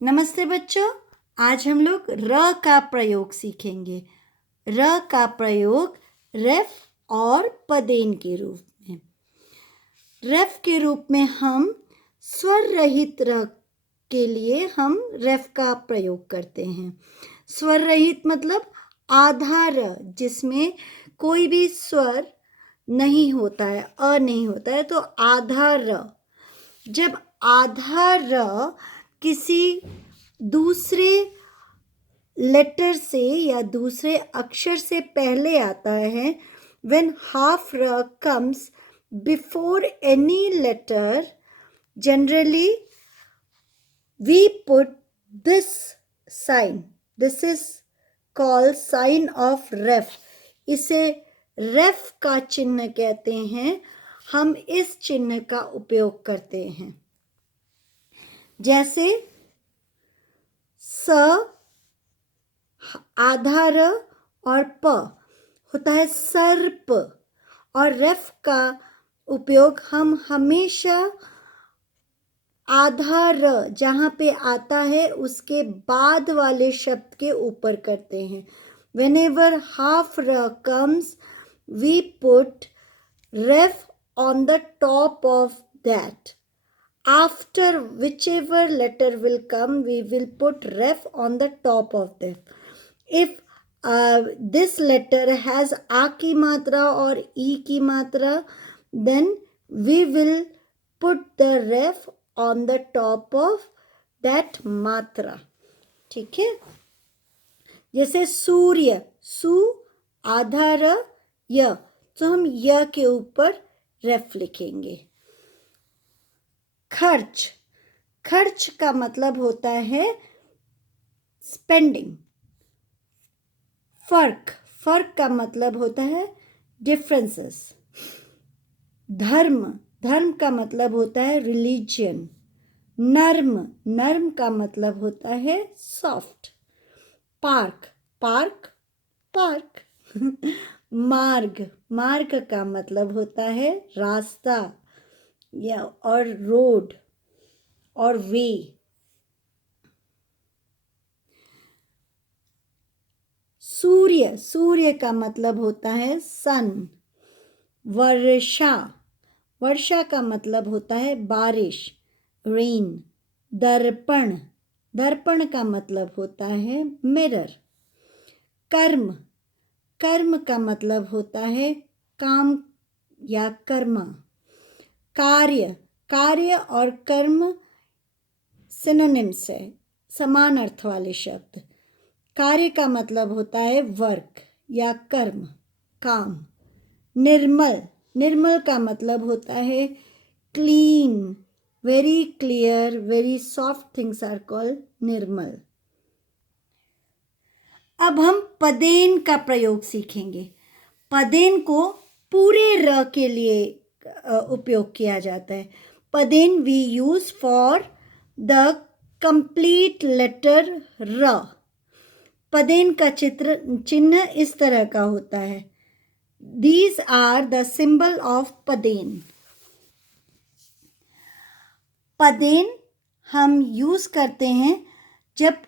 नमस्ते बच्चों, आज हम लोग र का प्रयोग सीखेंगे। र का प्रयोग रेफ और पदेन के रूप में। रेफ के रूप में हम स्वर रहित र के लिए हम रेफ का प्रयोग करते हैं। स्वर रहित मतलब आधा र जिसमें कोई भी स्वर नहीं होता है, अ नहीं होता है, तो आधा र। जब आधा र किसी दूसरे लेटर से या दूसरे अक्षर से पहले आता है, when half r comes before any letter, generally we put this sign. This is called sign of ref. इसे रेफ का चिन्ह कहते हैं। हम इस चिन्ह का उपयोग करते हैं। जैसे स आधा र और प होता है सर्प, और रेफ का उपयोग हम हमेशा आधा र जहाँ पे आता है उसके बाद वाले शब्द के ऊपर करते हैं। Whenever half r comes, we put ref on the top of that. After whichever letter will come, we will put ref on the top of them. If this letter has a की मात्रा और ई की मात्रा, then we will put the ref on the top of that मात्रा। ठीक है। जैसे सूर्य, सु आधा र य, तो हम य के ऊपर रेफ लिखेंगे। खर्च, खर्च का मतलब होता है स्पेंडिंग। फर्क, फर्क का मतलब होता है डिफरेंसेस। धर्म, धर्म का मतलब होता है रिलीजियन। नर्म, नर्म का मतलब होता है सॉफ्ट। Park, park, park. मार्ग, मार्ग का मतलब होता है रास्ता या और रोड और वे। सूर्य, सूर्य का मतलब होता है सन। वर्षा, वर्षा का मतलब होता है बारिश, रेन। दर्पण, दर्पण का मतलब होता है मिरर। कर्म, कर्म का मतलब होता है काम या कर्मा। कार्य, कार्य और कर्म सिनोनिम्स है, समान अर्थ वाले शब्द। कार्य का मतलब होता है वर्क या कर्म, काम। निर्मल, निर्मल का मतलब होता है clean, very clear, very soft things are called nirmal. अब हम पदेन का प्रयोग सीखेंगे। पदेन को पूरे र के लिए उपयोग किया जाता है। पदेन we use for the complete letter र। पदेन का चिन्ह इस तरह का होता है। These are the symbol of पदेन। पदेन हम यूज करते हैं जब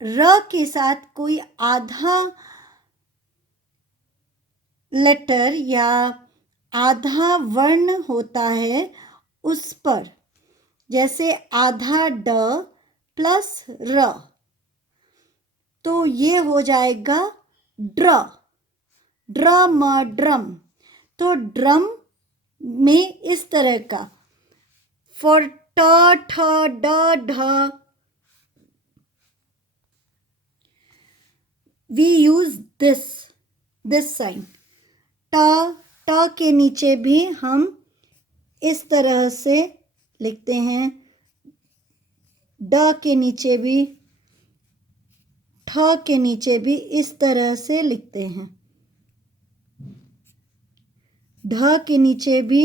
र के साथ कोई आधा लेटर या आधा वर्ण होता है उस पर, जैसे आधा ड प्लस र, तो ये हो जाएगा ड्र। Drum, drum. तो ड्रम में इस तरह का फॉर ट ठ ड ढ वी यूज दिस साइन। ट के नीचे भी हम इस तरह से लिखते हैं, ड के नीचे भी, ठ के नीचे भी इस तरह से लिखते हैं। ढ के नीचे भी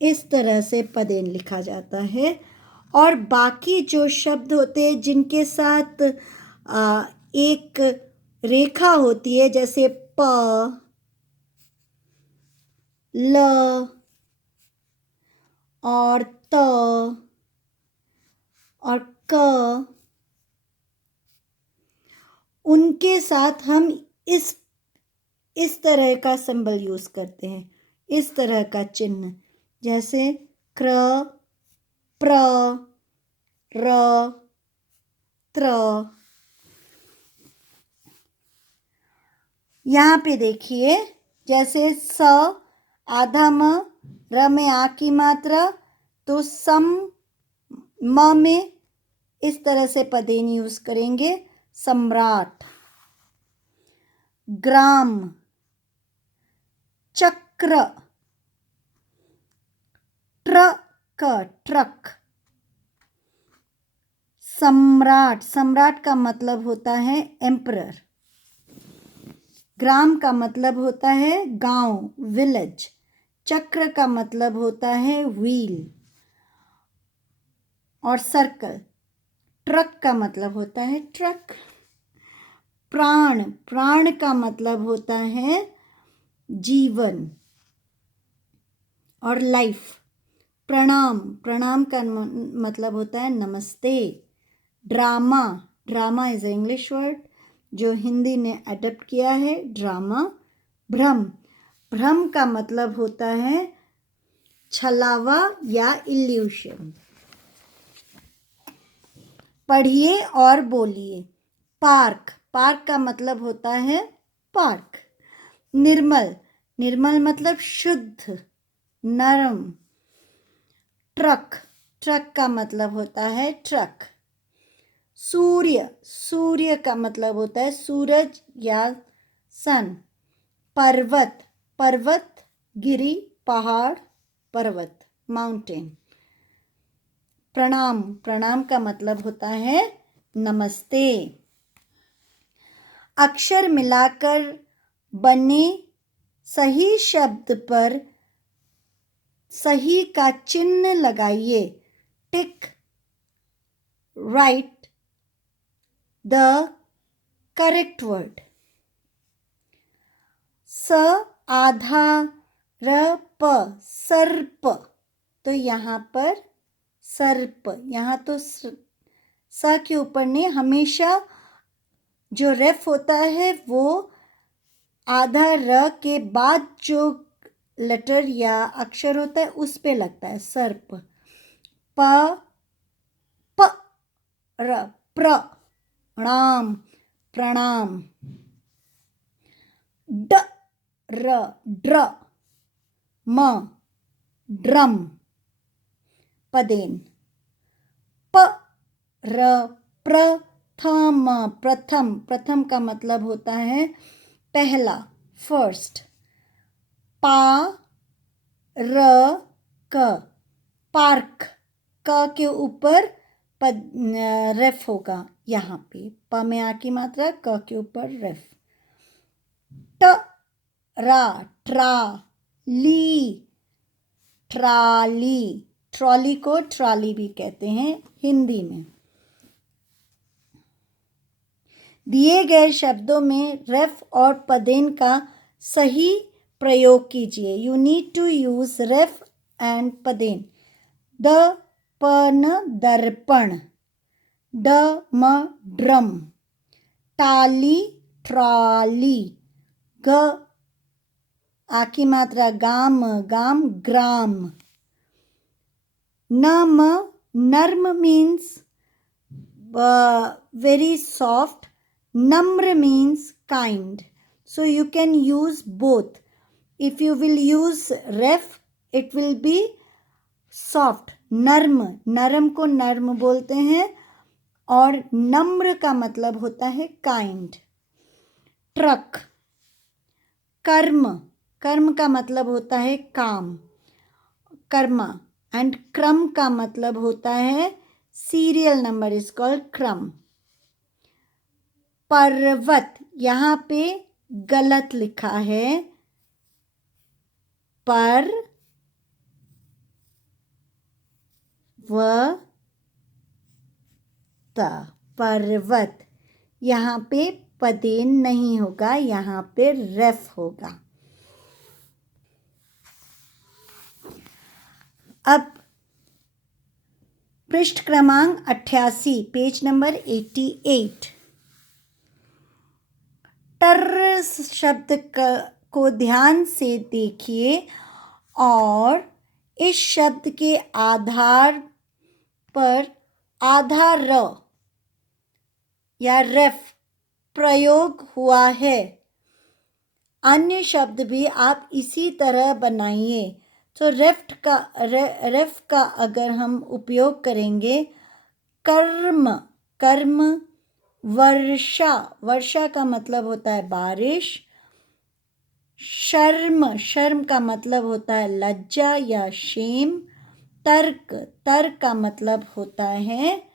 इस तरह से पदेन लिखा जाता है। और बाकी जो शब्द होते हैं जिनके साथ एक रेखा होती है, जैसे प, ल और त और क, उनके साथ हम इस तरह का सिंबल यूज करते हैं, इस तरह का चिन्ह, जैसे क्र, प्र, र, त्र। यहाँ पे देखिए, जैसे स आधा म, र में आ की मात्रा, तो सम म में इस तरह से पदेन यूज करेंगे, सम्राट। ग्राम, चक्र, ट्रक, ट्रक। सम्राट, सम्राट का मतलब होता है एम्परर। ग्राम का मतलब होता है गांव, विलेज। चक्र का मतलब होता है व्हील और सर्कल। ट्रक का मतलब होता है ट्रक। प्राण, प्राण का मतलब होता है जीवन और लाइफ। प्रणाम, प्रणाम का मतलब होता है नमस्ते। Drama, drama is English word जो हिंदी ने अडॉप्ट किया है, ड्रामा। भ्रम, भ्रम का मतलब होता है छलावा या इल्यूशन। पढ़िए और बोलिए। पार्क, पार्क का मतलब होता है पार्क। निर्मल, निर्मल मतलब शुद्ध, नरम। ट्रक, ट्रक का मतलब होता है ट्रक। सूर्य, सूर्य का मतलब होता है सूरज या सन। पर्वत, पर्वत गिरी, पहाड़, पर्वत, माउंटेन। प्रणाम, प्रणाम का मतलब होता है नमस्ते। अक्षर मिलाकर बने सही शब्द पर सही का चिन्ह लगाइए। टिक, राइट द करेक्ट वर्ड। स आधा र प, सर्प। तो यहाँ पर सर्प, यहाँ तो स के ऊपर ने हमेशा जो रेफ होता है वो आधा र के बाद जो लेटर या अक्षर होता है उस पे लगता है, सर्प। प, प, र, प्रणाम, प्रणाम। ड, र, ड्र, म, ड्रम, पदेन। प, र, प्रथम, प्रथम, प्रथम का मतलब होता है पहला, फर्स्ट। पा, र, क, पार्क। क के ऊपर रेफ होगा, यहाँ पे प में आ की मात्रा, क के ऊपर रेफ। ट, रा, ट्रा, ली, ट्राली। ट्रॉली को ट्राली भी कहते हैं हिंदी में। दिए गए शब्दों में रेफ और पदेन का सही प्रयोग कीजिए। यू नीड टू यूज रेफ एंड पदेन। दर्पण, दर्पण। डम, ड्रम। टाली, ट्रॉली। ग आकी मात्रा गाम, गाम, ग्राम। नम, नर्म means very soft. Namr means kind. So you can use both. If you will use ref, it will be soft. नर्म, नरम को नर्म बोलते हैं और नम्र का मतलब होता है काइंड। ट्रक। कर्म, कर्म का मतलब होता है काम, कर्मा। एंड क्रम का मतलब होता है सीरियल नंबर, इज कॉल्ड क्रम। पर्वत, यहाँ पे गलत लिखा है, पर व त, पर्वत। यहाँ पे पदेन नहीं होगा, यहाँ पे रेफ होगा। अब पृष्ठ क्रमांक 88, पेज नंबर 88। टर शब्द को ध्यान से देखिए और इस शब्द के आधार पर आधा र या रेफ प्रयोग हुआ है। अन्य शब्द भी आप इसी तरह बनाइए। तो रेफ का अगर हम उपयोग करेंगे, कर्म, कर्म, वर्षा, वर्षा का मतलब होता है बारिश, शर्म, शर्म का मतलब होता है लज्जा या शेम, तर्क, तर्क का मतलब होता है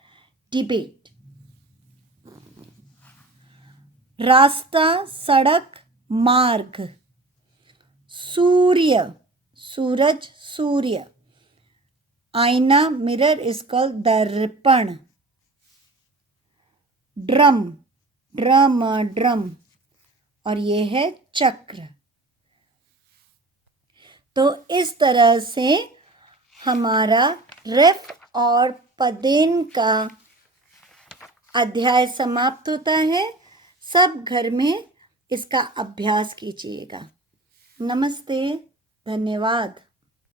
डिबेट। रास्ता, सड़क, मार्ग, सूर्य, सूरज, सूर्य, आईना, मिरर इज कॉल्ड दर्पण, ड्रम, ड्रम, ड्रम, और ये है चक्र। तो इस तरह से हमारा रेफ और पदेन का अध्याय समाप्त होता है। सब घर में इसका अभ्यास कीजिएगा। नमस्ते, धन्यवाद।